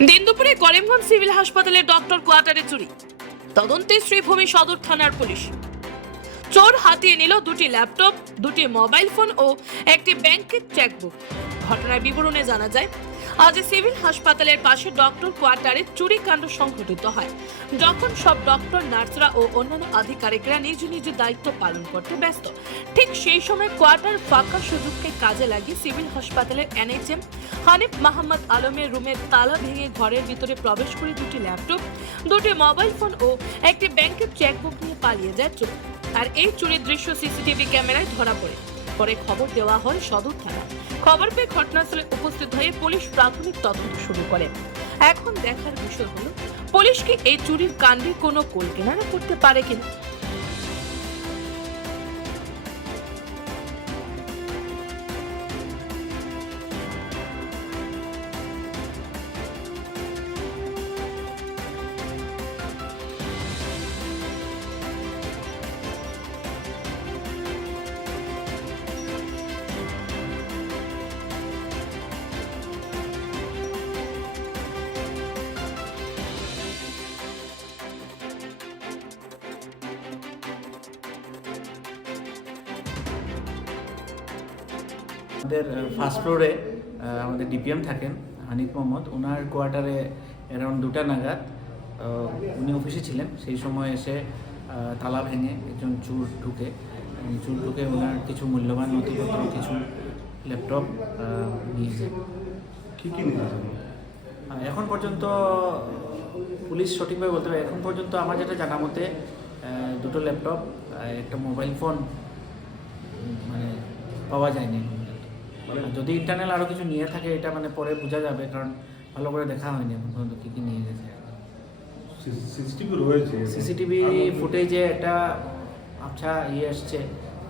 দিন দুপুরে করিমগঞ্জ সিভিল হাসপাতালের ডক্টর কোয়ার্টারে চুরি, তদন্তে শ্রীভূমি সদর থানার পুলিশ। চোর হাতিয়ে নিল দুটি ল্যাপটপ, দুটি মোবাইল ফোন ও একটি ব্যাংকের চেকবুক। ঘটনার বিবরণে জানা যায়, আজ সিভিল হাসপাতালের পাশে ডক্টর কোয়ার্টারে চুরি কাণ্ড সংঘটিত হয়। যখন সব ডক্টর, নার্সরা ও অন্যান্য আধিকারিকরা নিজ নিজ দায়িত্ব পালন করতে ব্যস্ত, ঠিক সেই সময় কোয়ার্টার ফাঁকা সুযোগকে কাজে লাগিয়ে সিভিল হাসপাতালের এনএইচএম হানিফ মোহাম্মদ আলমের রুমের তালা ভেঙে ঘরের ভিতরে প্রবেশ করে দুটি ল্যাপটপ, দুটি মোবাইল ফোন ও একটি ব্যাংকের চেকবুক নিয়ে পালিয়ে যায় চোর। আর এই চুরির দৃশ্য সিসিটিভি ক্যামেরায় ধরা পরে খবর দেওয়া হয় সদর থানা। খবর পেয়ে ঘটনাস্থলে উপস্থিত হয়ে পুলিশ প্রাথমিক তদন্ত শুরু করে। এখন দেখার বিষয় হলো, পুলিশ কি এই চুরির কাণ্ডে কোনো কুল কিনারা করতে পারে কিনা। আমাদের ফার্স্ট ফ্লোরে আমাদের ডিপিএম থাকেন হানিফ মোহাম্মদ। ওনার কোয়ার্টারে অ্যারাউন্ড 2টা নাগাদ উনি অফিসে ছিলেন। সেই সময় এসে তালা ভেঙে একজন চোর ঢুকে ওনার কিছু মূল্যবান নথিপত্র, কিছু ল্যাপটপ নিয়েছে। কী কী নিয়েছে? এখন পর্যন্ত পুলিশ সঠিকভাবে বলতে পারে। এখন পর্যন্ত আমার যেটা জানা মতে 2টো ল্যাপটপ, একটা মোবাইল ফোন মানে পাওয়া যায়নি। মানে যদি ইন্টারনাল আরও কিছু নিয়ে থাকে এটা মানে পরে বোঝা যাবে, কারণ ভালো করে দেখা হয়নি এখন পর্যন্ত কী কী নিয়ে গেছে। সিসিটিভি রয়েছে, সিসিটিভি ফুটেজে একটা আচ্ছা এসছে,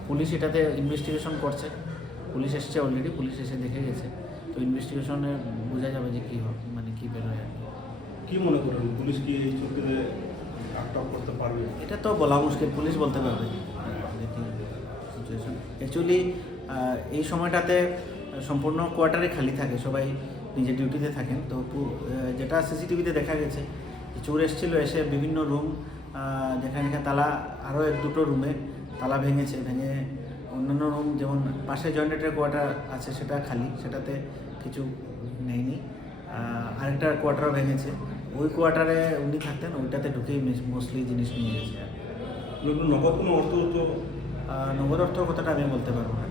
পুলিশ এটাতে ইনভেস্টিগেশন করছে। পুলিশ এসছে অলরেডি, পুলিশ এসে দেখে গেছে। তো ইনভেস্টিগেশনে বোঝা যাবে যে কী হবে, মানে কী বেরোয়। কি মনে করেন পুলিশ কি এই চোরকে আটক করতে পারবে? এটা তো বলা মুশকিল, পুলিশ বলতে পারবে সিচুয়েশন। অ্যাকচুয়ালি এই সময়টাতে সম্পূর্ণ কোয়ার্টারে খালি থাকে, সবাই নিজের ডিউটিতে থাকেন। তো যেটা সিসিটিভিতে দেখা গেছে, চোর এসেছিলো, এসে বিভিন্ন রুম যেখানে তালা, আরও 1-2টো রুমে তালা ভেঙে অন্যান্য রুম, যেমন পাশে জয়েন্টের কোয়ার্টার আছে সেটা খালি, সেটাতে কিছু নেয়নি। আরেকটা কোয়ার্টারও ভেঙেছে, ওই কোয়ার্টারে উনি থাকতেন, ওইটাতে ঢুকেই মোস্টলি জিনিস নিয়ে গেছে। নগদ কোনো অর্থ? নগদ অর্থ কথাটা আমি বলতে পারবো না।